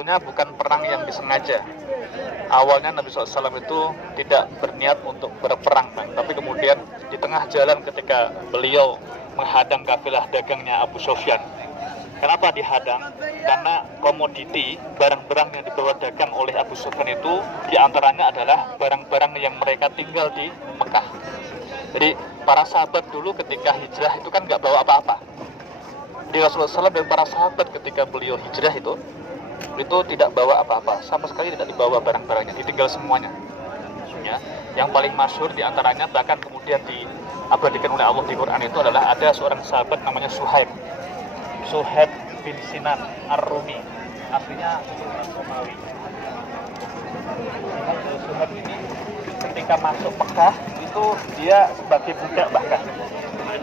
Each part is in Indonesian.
sebetulnya bukan perang yang disengaja. Awalnya Nabi SAW itu tidak berniat untuk berperang, tapi kemudian di tengah jalan ketika beliau menghadang kafilah dagangnya Abu Sufyan. Kenapa dihadang? Karena komoditi, barang-barang yang dibawa dagang oleh Abu Sufyan itu diantaranya adalah barang-barang yang mereka tinggal di Mekah. Jadi para sahabat dulu ketika hijrah itu kan nggak bawa apa-apa. Di Rasulullah SAW dan para sahabat ketika beliau hijrah itu tidak bawa apa-apa, sama sekali tidak dibawa barang-barangnya, ditinggal semuanya. Ya, yang paling masyhur diantaranya bahkan kemudian diabadikan oleh Allah di Quran itu adalah ada seorang sahabat namanya Suhaib bin Sinan Ar-Rumi, aslinya Romawi. Suhaib ini ketika masuk Mekah itu dia sebagai budak bahkan.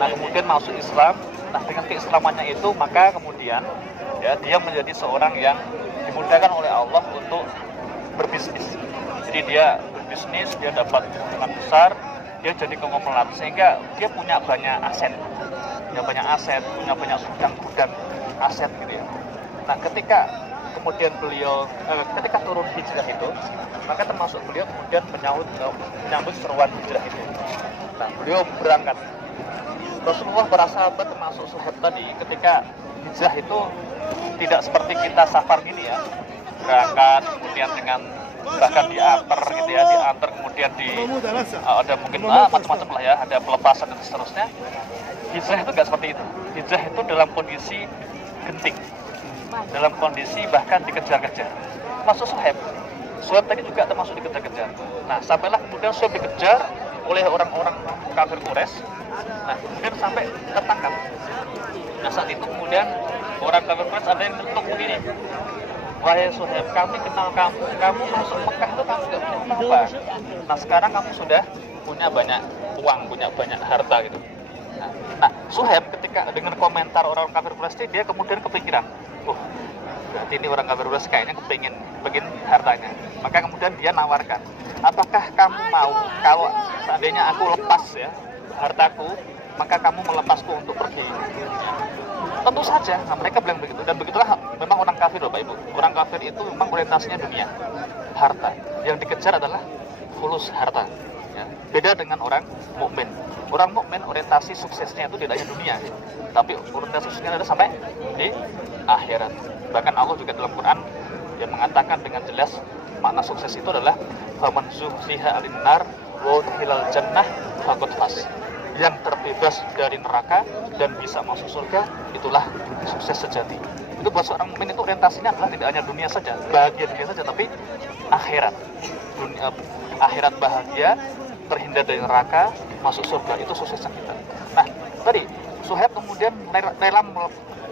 Nah kemudian masuk Islam. Nah dengan keislamannya itu maka kemudian ya dia menjadi seorang yang dimudahkan oleh Allah untuk berbisnis. Jadi dia berbisnis, dia dapat keuntungan besar, dia jadi konglomerat sehingga dia punya banyak aset, punya banyak gudang aset gitu ya. Nah ketika kemudian beliau ketika turun hijrah itu, maka termasuk beliau kemudian menyambut seruan hijrah itu. Nah beliau berangkat. Rasulullah, para sahabat termasuk Suhaib tadi ketika hijrah itu tidak seperti kita safar gini ya, berangkat kemudian dengan bahkan diantar gitu ya, diantar kemudian ada mungkin macam-macam lah ya, ada pelepasan dan seterusnya. Hijrah itu nggak seperti itu. Hijrah itu dalam kondisi genting, dalam kondisi bahkan dikejar-kejar. Masuk Suhaib tadi juga termasuk dikejar-kejar. Nah sampailah kemudian Suhaib dikejar oleh orang-orang kafir Quraisy. Nah kemudian sampai tertangkap. Nah saat itu kemudian orang kafir Quraisy ada yang menentuk begini, wahai Suhaib, kami kenal kamu masuk Mekah itu kamu nggak punya apa-apa. Nah sekarang kamu sudah punya banyak uang, punya banyak harta gitu. Nah Suhaib ketika dengan komentar orang kafir Quraisy, dia kemudian kepikiran, berarti ini orang kafir Quraisy kayaknya kepingin hartanya. Maka kemudian dia nawarkan, apakah kamu mau kalau seandainya aku lepas ya hartaku, maka kamu melepasku untuk pergi? Tentu saja. Nah, mereka bilang begitu, dan begitulah memang orang kafir loh Pak Ibu. Orang kafir itu memang orientasinya dunia, harta. Yang dikejar adalah fulus harta. Ya. Beda dengan orang mukmin. Orang mukmin orientasi suksesnya itu tidak hanya dunia, tapi orientasi suksesnya ada sampai di akhirat. Bahkan Allah juga dalam Quran yang mengatakan dengan jelas makna sukses itu adalah faman zuhziha 'anil nar wa udkhilal jannah faqad faz. Yang terbebas dari neraka dan bisa masuk surga, itulah sukses sejati. Itu buat seorang mukmin itu orientasinya adalah tidak hanya dunia saja, bahagia dunia saja, tapi akhirat. Akhirat bahagia, terhindar dari neraka, masuk surga, itu suksesnya kita. Nah, tadi Suhaib kemudian rela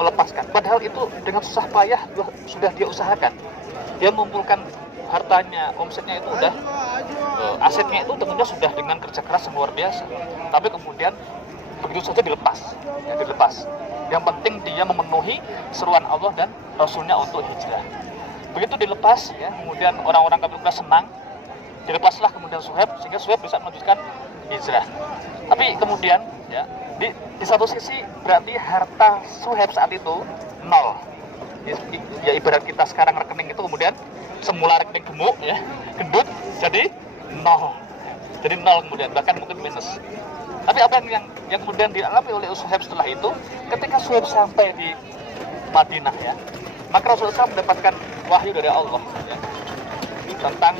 melepaskan, padahal itu dengan susah payah sudah dia usahakan. Dia mengumpulkan hartanya, omsetnya itu udah asetnya itu tentunya sudah dengan kerja keras yang luar biasa, tapi kemudian begitu saja dilepas. Yang penting dia memenuhi seruan Allah dan Rasulnya untuk hijrah. Begitu dilepas ya, kemudian orang-orang kafir Quraisy senang, dilepaslah kemudian Suhaib sehingga Suhaib bisa melanjutkan hijrah. Tapi kemudian ya di satu sisi berarti harta Suhaib saat itu nol. Ya ibarat kita sekarang rekening itu kemudian semula rekening gemuk ya, gendut jadi nol kemudian, bahkan mungkin minus. Tapi apa yang kemudian dialami oleh Suhaib setelah itu, ketika Suhaib sampai di Madinah ya, maka Rasulullah mendapatkan wahyu dari Allah ya, tentang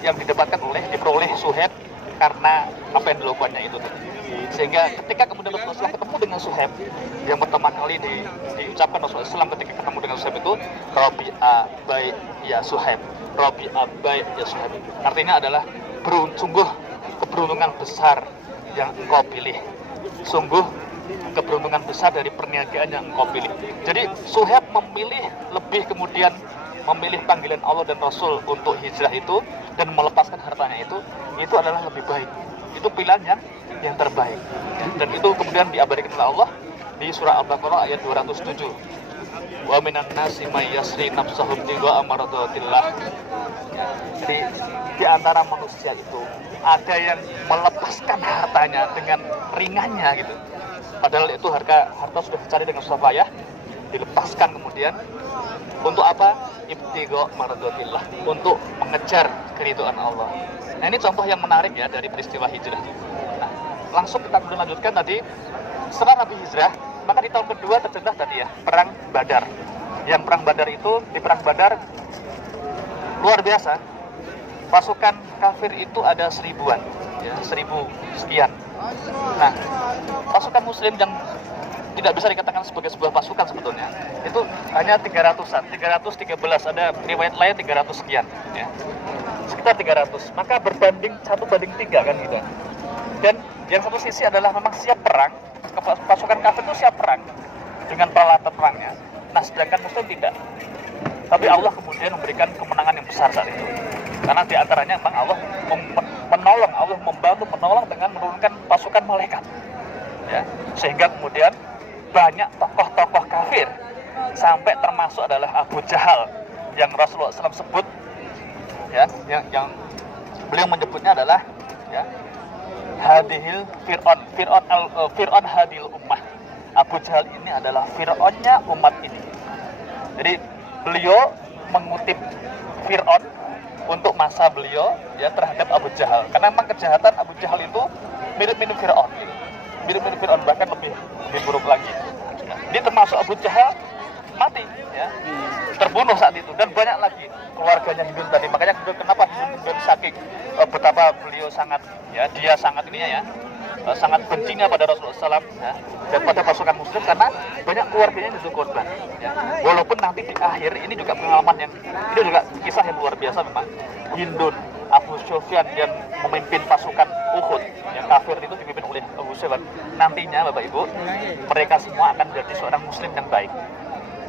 yang diperoleh Suhaib karena apa yang dilakukannya itu. Sehingga ketika kemudian Rasulullah ketemu dengan Suhaib, yang pertama kali diucapkan Rasulullah SAW ketika ketemu dengan Suhaib itu, Rabi'a baik ya Suhaib, Rabi'a baik ya Suhaib. Artinya adalah sungguh keberuntungan besar yang engkau pilih, sungguh keberuntungan besar dari perniagaan yang engkau pilih. Jadi Suhaib kemudian memilih panggilan Allah dan Rasul untuk hijrah itu dan melepaskan hartanya itu adalah lebih baik. Itu pilihan yang terbaik. Dan itu kemudian diabadikan oleh Allah di surah Al-Baqarah ayat 207. Wa minan nasi may yasri nafsahu ibtigha'a maradatillah. Jadi di antara manusia itu ada yang melepaskan hartanya dengan ringannya gitu. Padahal itu harta sudah dicari dengan susah payah, dilepaskan kemudian untuk apa? Ibtigha mardatillah, untuk mengejar keridhaan Allah. Nah, ini contoh yang menarik ya dari peristiwa hijrah. Nah, langsung kita melanjutkan tadi setelah Nabi hijrah, maka di tahun kedua terjadilah tadi ya perang Badar. Yang perang Badar itu, di perang Badar luar biasa, pasukan kafir itu ada 1000-an ya, 1000 sekian. Nah, pasukan muslim yang tidak bisa dikatakan sebagai sebuah pasukan sebetulnya, itu hanya 300-an, 313, ada riwayat lain 300 sekian ya, sekitar 300. Maka berbanding 1:3 kan gitu. Dan yang satu sisi adalah memang siap perang, pasukan kafir itu siap perang dengan peralatan perangnya. Nah, sedangkan muslim tidak. Tapi Allah kemudian memberikan kemenangan yang besar saat itu. Karena diantaranya memang Allah menolong, Allah membantu menolong dengan menurunkan pasukan malaikat. Ya, sehingga kemudian banyak tokoh-tokoh kafir, sampai termasuk adalah Abu Jahal yang Rasulullah SAW sebut, ya, yang beliau menyebutnya adalah ya, hadihil Fir'aun hadil ummah. Abu Jahal ini adalah Fir'aunnya umat ini. Jadi beliau mengutip Fir'aun untuk masa beliau ya terhadap Abu Jahal, karena memang kejahatan Abu Jahal itu mirip-mirip Fir'aun gitu. Mirip-mirip Fir'aun, bahkan lebih buruk lagi. Dia termasuk Abu Jahal mati ya, terbunuh saat itu, dan banyak lagi keluarganya hidup tadi. Makanya kenapa hidup saking betapa beliau sangat ya, dia sangat ininya ya, sangat bencinya pada Rasulullah SAW ya, dan pada pasukan muslim, karena banyak keluarganya yang jatuh korban ya. Walaupun nanti di akhir ini juga pengalaman yang, ini juga kisah yang luar biasa memang. Hindun, Abu Sufyan yang memimpin pasukan Uhud yang kafir itu dipimpin oleh Abu Sufyan. Nantinya Bapak Ibu, mereka semua akan menjadi seorang muslim yang baik.